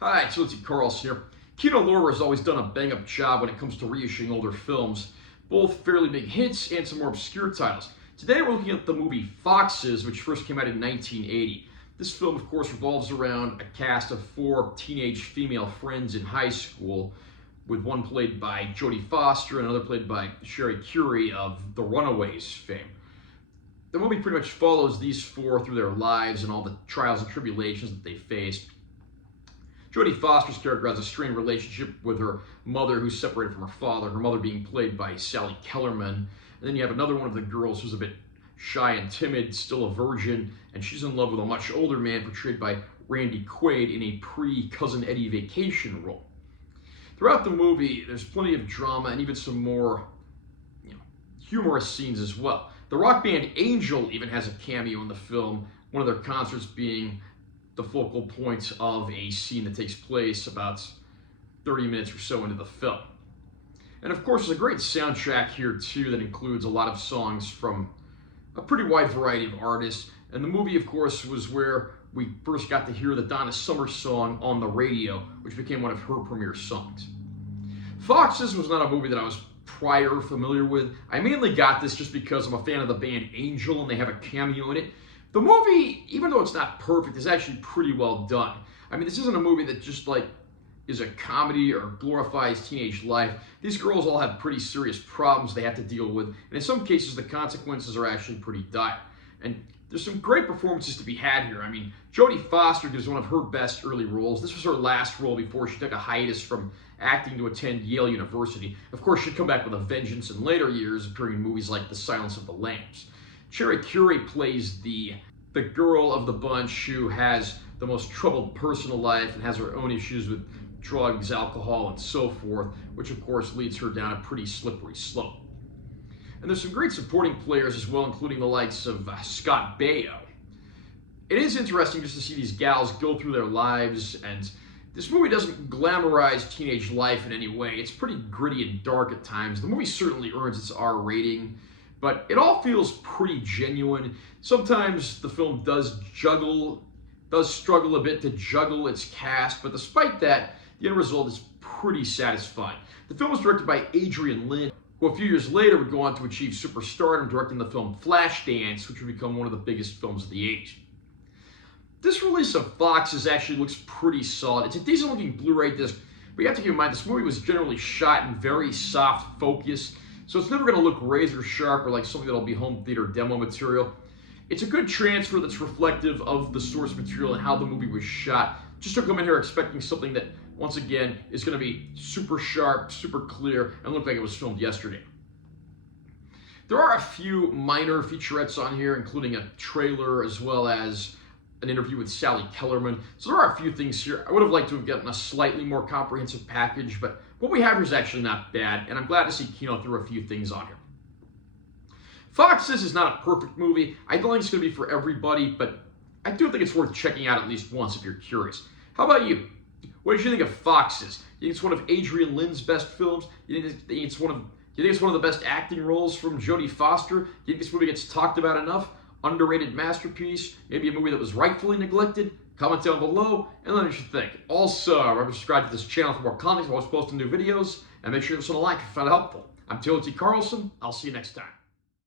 Hi, it's Lindsay Carlson here. Kino Lorber has always done a bang-up job when it comes to reissuing older films, both fairly big hits and some more obscure titles. Today we're looking at the movie Foxes, which first came out in 1980. This film, of course, revolves around a cast of 4 teenage female friends in high school, with one played by Jodie Foster and another played by Cherie Currie of The Runaways fame. The movie pretty much follows these 4 through their lives and all the trials and tribulations that they faced. Jodie Foster's character has a strained relationship with her mother, who's separated from her father, her mother being played by Sally Kellerman. And then you have another one of the girls who's a bit shy and timid, still a virgin, and she's in love with a much older man portrayed by Randy Quaid in a pre-Cousin Eddie Vacation role. Throughout the movie, there's plenty of drama and even some more humorous scenes as well. The rock band Angel even has a cameo in the film, one of their concerts being the focal point of a scene that takes place about 30 minutes or so into the film. And of course, there's a great soundtrack here too that includes a lot of songs from a pretty wide variety of artists. And the movie, of course, was where we first got to hear the Donna Summer song on the radio, which became one of her premiere songs. Foxes was not a movie that I was prior familiar with. I mainly got this just because I'm a fan of the band Angel and they have a cameo in it. The movie, even though it's not perfect, is actually pretty well done. I mean, this isn't a movie that just is a comedy or glorifies teenage life. These girls all have pretty serious problems they have to deal with, and in some cases the consequences are actually pretty dire. And there's some great performances to be had here. I mean, Jodie Foster gives one of her best early roles. This was her last role before she took a hiatus from acting to attend Yale University. Of course, she'd come back with a vengeance in later years, appearing in movies like The Silence of the Lambs. Cherie Currie plays the girl of the bunch who has the most troubled personal life and has her own issues with drugs, alcohol, and so forth, which of course leads her down a pretty slippery slope. And there's some great supporting players as well, including the likes of Scott Baio. It is interesting just to see these gals go through their lives, and this movie doesn't glamorize teenage life in any way. It's pretty gritty and dark at times. The movie certainly earns its R rating, but it all feels pretty genuine. Sometimes the film does struggle a bit to juggle its cast, but despite that, the end result is pretty satisfying. The film was directed by Adrian Lyne, who a few years later would go on to achieve superstardom directing the film Flashdance, which would become one of the biggest films of the age. This release of Foxes actually looks pretty solid. It's a decent looking Blu-ray disc, but you have to keep in mind this movie was generally shot in very soft focus, so it's never going to look razor sharp or like something that'll be home theater demo material. It's a good transfer that's reflective of the source material and how the movie was shot. Just don't come in here expecting something that, once again, is going to be super sharp, super clear, and look like it was filmed yesterday. There are a few minor featurettes on here, including a trailer as well as an interview with Sally Kellerman. So there are a few things here. I would have liked to have gotten a slightly more comprehensive package, but what we have here is actually not bad, and I'm glad to see Kino throw a few things on here. Foxes is not a perfect movie. I don't think it's going to be for everybody, but I do think it's worth checking out at least once if you're curious. How about you? What did you think of Foxes? You think it's one of Adrian Lyne's best films? You think it's one of the best acting roles from Jodie Foster? Do you think this movie gets talked about enough? Underrated masterpiece? Maybe a movie that was rightfully neglected? Comment down below and let me know what you think. Also, remember to subscribe to this channel for more content. I'm always posting new videos, and make sure to give us a like if you found it helpful. I'm Timothy Carlson. I'll see you next time.